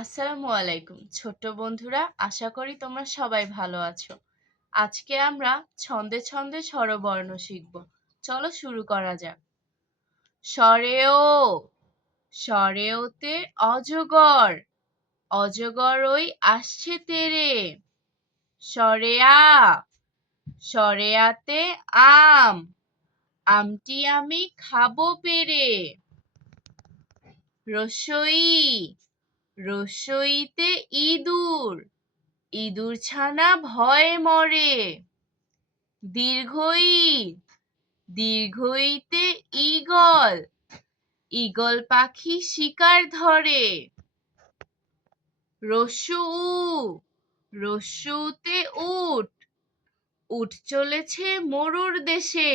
আসসালামু আলাইকুম ছোট্ট বন্ধুরা, আশা করি তোমরা সবাই ভালো আছো। আজকে আমরা ছন্দে ছন্দে স্বরবর্ণ শিখব। চলো শুরু করা যাক। সরেও, সরেওতে অজগর, অজগর ওই আসছে তেরে। সরেয়া, সরেয়াতে আম, আমটি আমি খাবো পেরে। রসই, রসইতে ইঁদুর, ইঁদুর ছানা ভয়ে মরে। দীর্ঘই, দীর্ঘইতে ঈগল, ঈগল পাখি শিকার ধরে। রস্যু, রস্যুতে উট, উট চলেছে মরুর দেশে।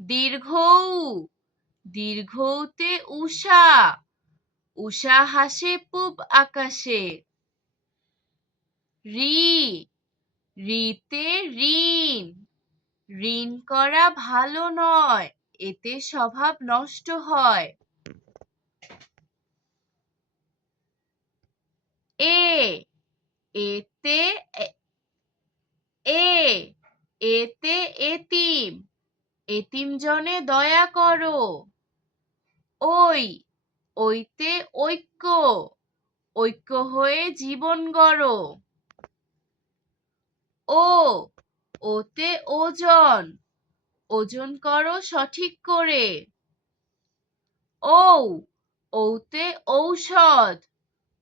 দীর্ঘৌ, দীর্ঘৌতে উষা, উষা হাসে পূব আকাশে। রি, রিতে ঋণ, ঋণ করা ভালো নয়, এতে স্বভাব নষ্ট হয়। এ, এতে এ, এতে এতিম, এতিম জনে দয়া করো। ওই, ওইতে ঐক্য, ঐক্য হয়ে জীবন গড়ো। ও, ওতে ওজন, ওজন করো সঠিক করে। ঔ, ঔতে ঔষধ,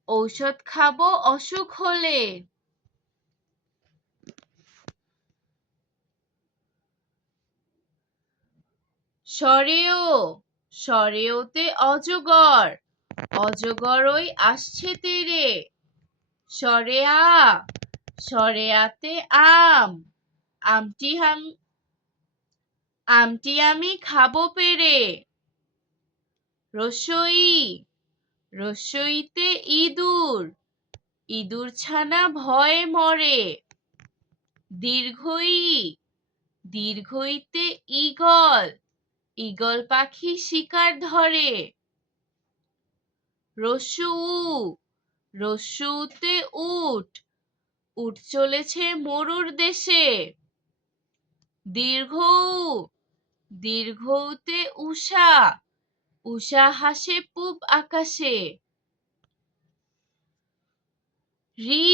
ঔষধ খাবো অসুখ হলে। সরেও, সরেওতে অজগর, অজগর ওই আসছে তেরে। সরেয়া, সরেয়াতে আম, আমটি আমি খাবো পেরে। রসই, রসইতে ইঁদুর, ইঁদুর ছানা ভয়ে মরে। দীর্ঘই, দীর্ঘইতে ঈগল, ঈগল পাখি শিকার ধরে। রস্যু, রস্যুতে উট, উট চলেছে মরুর দেশে। দীর্ঘৌ, দীর্ঘৌতে উষা, উষা হাসে পূব আকাশে। রি,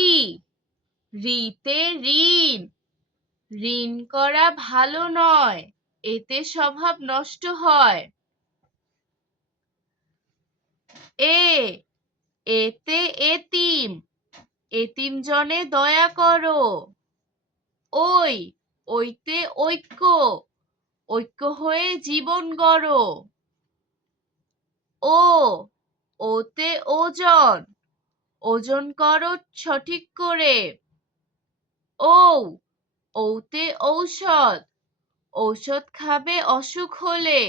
রিতে ঋণ, ঋণ করা ভালো নয়, এতে স্বভাব নষ্ট হয়। এ, এতে এতিম, এতিম জনে দয়া করো। ওই, ওইতে ঐক্য, ঐক্য হয়ে জীবন গড়ো। ও, ওতে ওজন, ওজন করো সঠিক করে। ঔ, ওতে ঔষধ, ঔষধ খাবে অসুখ হলে।